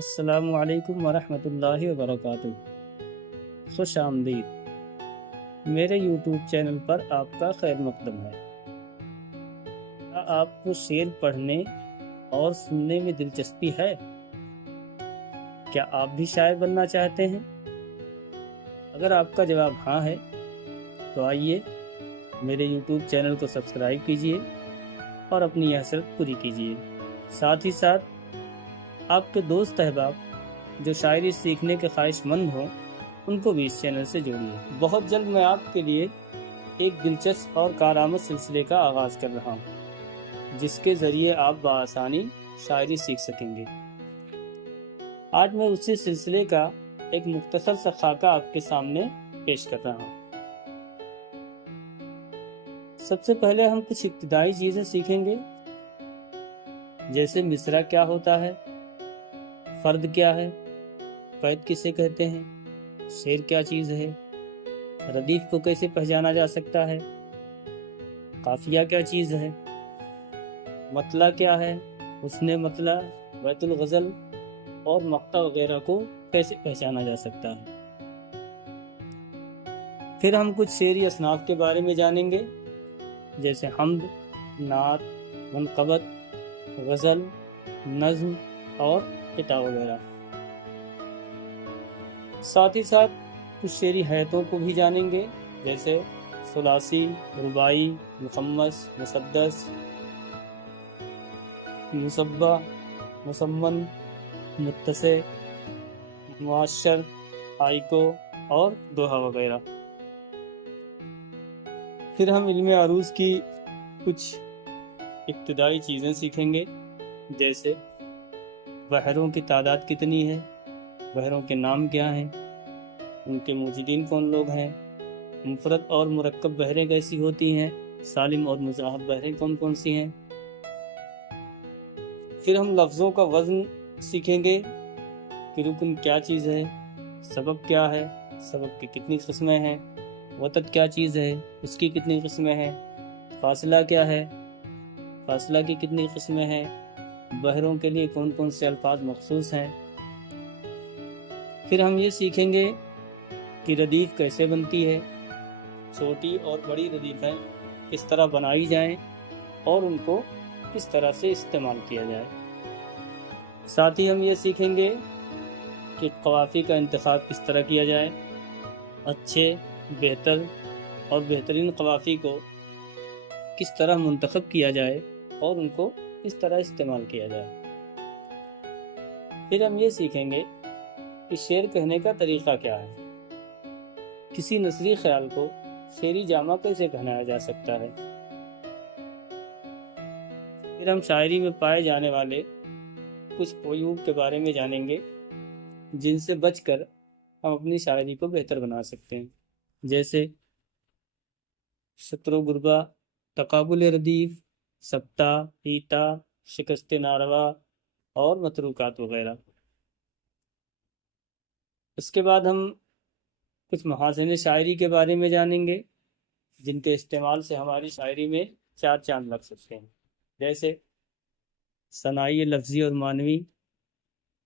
السلام علیکم ورحمۃ اللہ وبرکاتہ۔ خوش آمدید میرے یوٹیوب چینل پر آپ کا خیر مقدم ہے۔ کیا آپ کو شعر پڑھنے اور سننے میں دلچسپی ہے؟ کیا آپ بھی شاعر بننا چاہتے ہیں؟ اگر آپ کا جواب ہاں ہے تو آئیے میرے یوٹیوب چینل کو سبسکرائب کیجیے اور اپنی یہ حسرت پوری کیجیے۔ ساتھ ہی ساتھ آپ کے دوست احباب جو شاعری سیکھنے کے خواہش مند ہوں ان کو بھی اس چینل سے جوڑیے۔ بہت جلد میں آپ کے لیے ایک دلچسپ اور کارآمد سلسلے کا آغاز کر رہا ہوں جس کے ذریعے آپ بآسانی شاعری سیکھ سکیں گے۔ آج میں اسی سلسلے کا ایک مختصر سا خاکہ آپ کے سامنے پیش کر رہا ہوں۔ سب سے پہلے ہم کچھ ابتدائی چیزیں سیکھیں گے، جیسے مصرع کیا ہوتا ہے، فرد کیا ہے، قید کسے کہتے ہیں، شعر کیا چیز ہے، ردیف کو کیسے پہچانا جا سکتا ہے، قافیہ کیا چیز ہے، مطلع کیا ہے، حسن مطلع، بیت الغزل اور مقطع وغیرہ کو کیسے پہچانا جا سکتا ہے۔ پھر ہم کچھ شعری اصناف کے بارے میں جانیں گے، جیسے حمد، نعت، منقبت، غزل، نظم اور قطع وغیرہ۔ ساتھ ہی ساتھ کچھ شعری حیتوں کو بھی جانیں گے، جیسے ثلاثی، رباعی، مخمس، مسدس، مصبع، مسمن، متسع، معشر، آئیکو اور دوہا وغیرہ۔ پھر ہم علم عروض کی کچھ ابتدائی چیزیں سیکھیں گے، جیسے بحروں کی تعداد کتنی ہے، بحروں کے نام کیا ہیں، ان کے موجدین کون لوگ ہیں، مفرد اور مرکب بحریں کیسی ہوتی ہیں، سالم اور مضاعف بحریں کون کون سی ہیں۔ پھر ہم لفظوں کا وزن سیکھیں گے کہ رکن کیا چیز ہے، سبب کیا ہے، سبب کی کتنی قسمیں ہیں، وتد کیا چیز ہے، اس کی کتنی قسمیں ہیں، فاصلہ کیا ہے، فاصلہ کی کتنی قسمیں ہیں، بحروں کے لیے کون کون سے الفاظ مخصوص ہیں۔ پھر ہم یہ سیکھیں گے کہ ردیف کیسے بنتی ہے، چھوٹی اور بڑی ردیفیں کس طرح بنائی جائیں اور ان کو کس طرح سے استعمال کیا جائے۔ ساتھ ہی ہم یہ سیکھیں گے کہ قوافی کا انتخاب کس طرح کیا جائے، اچھے، بہتر اور بہترین قوافی کو کس طرح منتخب کیا جائے اور ان کو کس طرح استعمال کیا جائے۔ پھر ہم یہ سیکھیں گے کہ شعر کہنے کا طریقہ کیا ہے، کسی نثری خیال کو شعری جامہ کیسے پہنایا جا سکتا ہے۔ پھر ہم شاعری میں پائے جانے والے کچھ عیوب کے بارے میں جانیں گے جن سے بچ کر ہم اپنی شاعری کو بہتر بنا سکتے ہیں، جیسے شطر و غربہ، تقابل ردیف، سبتا، ایتا، شکست ناروا اور متروکات وغیرہ۔ اس کے بعد ہم کچھ محاسن شاعری کے بارے میں جانیں گے جن کے استعمال سے ہماری شاعری میں چار چاند لگ سکتے ہیں، جیسے ثنائی لفظی اور معنوی،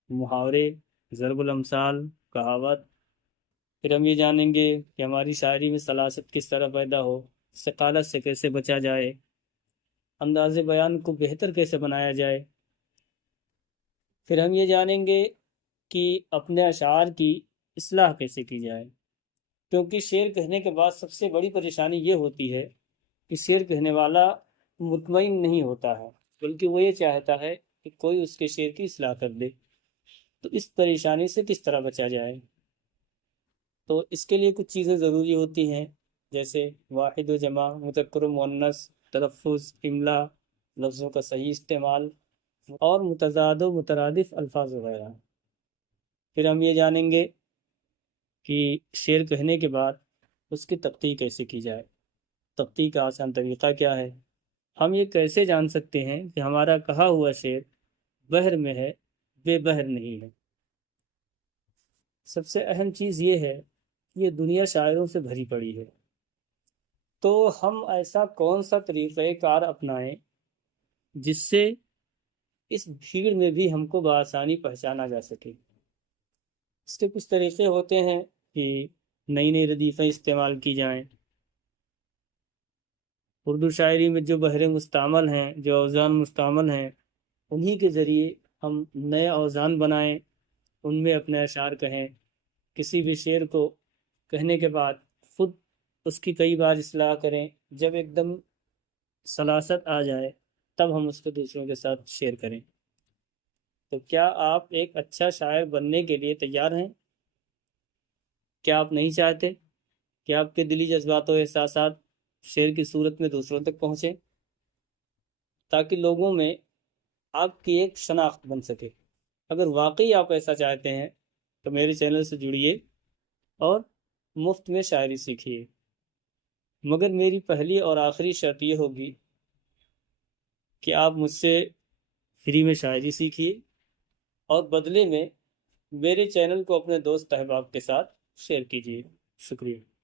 محاورے، ضرب الامثال، کہاوت۔ پھر ہم یہ جانیں گے کہ ہماری شاعری میں سلاست کس طرح پیدا ہو، ثقالت سے کیسے بچا جائے، انداز بیان کو بہتر کیسے بنایا جائے۔ پھر ہم یہ جانیں گے کہ اپنے اشعار کی اصلاح کیسے کی جائے، کیونکہ شعر کہنے کے بعد سب سے بڑی پریشانی یہ ہوتی ہے کہ شعر کہنے والا مطمئن نہیں ہوتا ہے، بلکہ وہ یہ چاہتا ہے کہ کوئی اس کے شعر کی اصلاح کر دے۔ تو اس پریشانی سے کس طرح بچا جائے؟ تو اس کے لیے کچھ چیزیں ضروری ہوتی ہیں، جیسے واحد و جمع، مذکر و مؤنث، تلفظ، املا، لفظوں کا صحیح استعمال اور متضاد و مترادف الفاظ وغیرہ۔ پھر ہم یہ جانیں گے کہ شعر کہنے کے بعد اس کی تقطیع کیسے کی جائے، تقطیع کا آسان طریقہ کیا ہے، ہم یہ کیسے جان سکتے ہیں کہ ہمارا کہا ہوا شعر بحر میں ہے، بے بحر نہیں ہے۔ سب سے اہم چیز یہ ہے کہ یہ دنیا شاعروں سے بھری پڑی ہے، تو ہم ایسا کون سا طریقہ کار اپنائیں جس سے اس بھیڑ میں بھی ہم کو بآسانی پہچانا جا سکے۔ اس کے کچھ طریقے ہوتے ہیں کہ نئی نئی ردیفیں استعمال کی جائیں۔ اردو شاعری میں جو بحر مستعمل ہیں، جو اوزان مستعمل ہیں، انہی کے ذریعے ہم نئے اوزان بنائیں، ان میں اپنے اشعار کہیں۔ کسی بھی شعر کو کہنے کے بعد خود اس کی کئی بار اصلاح کریں، جب ایک دم سلاست آ جائے تب ہم اس کو دوسروں کے ساتھ شیئر کریں۔ تو کیا آپ ایک اچھا شاعر بننے کے لیے تیار ہیں؟ کیا آپ نہیں چاہتے کہ آپ کے دلی جذبات و احساسات شعر کی صورت میں دوسروں تک پہنچیں، تاکہ لوگوں میں آپ کی ایک شناخت بن سکے؟ اگر واقعی آپ ایسا چاہتے ہیں تو میرے چینل سے جڑیے اور مفت میں شاعری سیکھیے، مگر میری پہلی اور آخری شرط یہ ہوگی کہ آپ مجھ سے فری میں شاعری سیکھیے اور بدلے میں میرے چینل کو اپنے دوست احباب کے ساتھ شیئر کیجیے۔ شکریہ۔